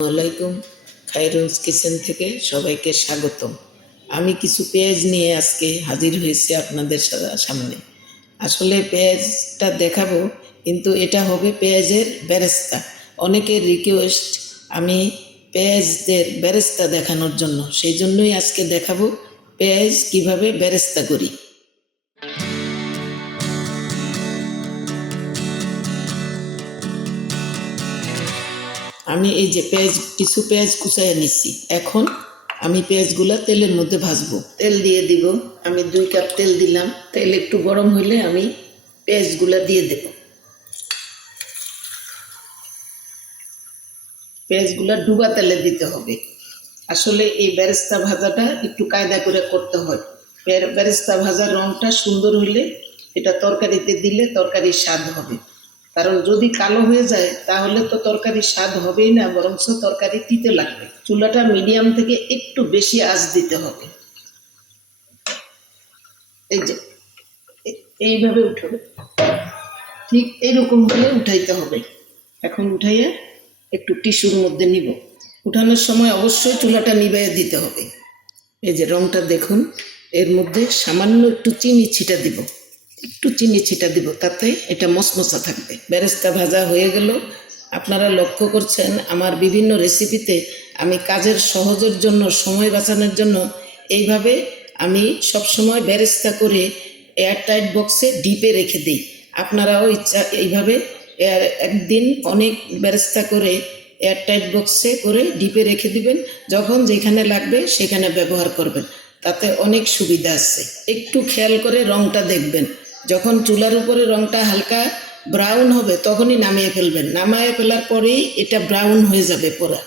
আসসালামাইকুম। খায়রুনস কিচেন থেকে সবাইকে স্বাগতম। আমি কিছু পেঁয়াজ নিয়ে আজকে হাজির হয়েছি আপনাদের সামনে। আসলে পেঁয়াজটা দেখাবো, কিন্তু এটা হবে পেঁয়াজের বেরেস্তা। অনেকের রিকোয়েস্ট আমি পেঁয়াজদের বেরেস্তা দেখানোর জন্য, সেই জন্যই আজকে দেখাবো পেঁয়াজ কিভাবে বেরেস্তা করি। আমি এই যে কিছু পেঁয়াজ কুচাইয়ে নিচ্ছি। এখন আমি পেঁয়াজগুলো তেলের মধ্যে ভাজবো। তেল দিয়ে দিব। আমি 2 কাপ তেল দিলাম। তেল একটু গরম হইলে আমি পেঁয়াজগুলো দিয়ে দেব। পেঁয়াজগুলো ডুবা তেলে দিতে হবে। আসলে এই বেরেস্তা ভাজাটা একটু কায়দা করে করতে হয়। বেরেস্তা ভাজার রঙটা সুন্দর হইলে এটা তরকারিতে দিলে তরকারির স্বাদ হবে। কারণ যদি কালো হয়ে যায় তাহলে তো তরকারির স্বাদ হবেই না, বরঞ্চ তরকারি তিতে লাগবে। চুলাটা মিডিয়াম থেকে একটু বেশি আঁচ দিতে হবে। এই যে এইভাবে উঠাবে, ঠিক এইরকম হলে উঠাইতে হবে। এখন উঠাইয়া একটু টিস্যুর মধ্যে নিব। উঠানোর সময় অবশ্যই চুলাটা নিভাইয়া দিতে হবে। এই যে রংটা দেখুন, এর মধ্যে সামান্য একটু চিনি ছিটা দিব। তাতে এটা মচমচা থাকবে। বেরেস্তা ভাজা হয়ে গেল। আপনারা লক্ষ্য করছেন আমার বিভিন্ন রেসিপিতে আমি কাজের সহজের জন্য, সময় বাঁচানোর জন্য এইভাবে আমি সবসময় বেরেস্তা করে এয়ারটাইট বক্সে ডিপে রেখে দিই। আপনারাও এইভাবে একদিন অনেক বেরেস্তা করে এয়ারটাইট বক্সে করে ডিপে রেখে দিবেন। যখন যেখানে লাগবে সেখানে ব্যবহার করবেন, তাতে অনেক সুবিধা আছে। একটু খেয়াল করে রংটা দেখবেন। যখন চুলার উপরে রংটা হালকা ব্রাউন হবে তখনই নামিয়ে ফেলবেন। নামিয়ে ফেলার পরেই এটা ব্রাউন হয়ে যাবে পুরা।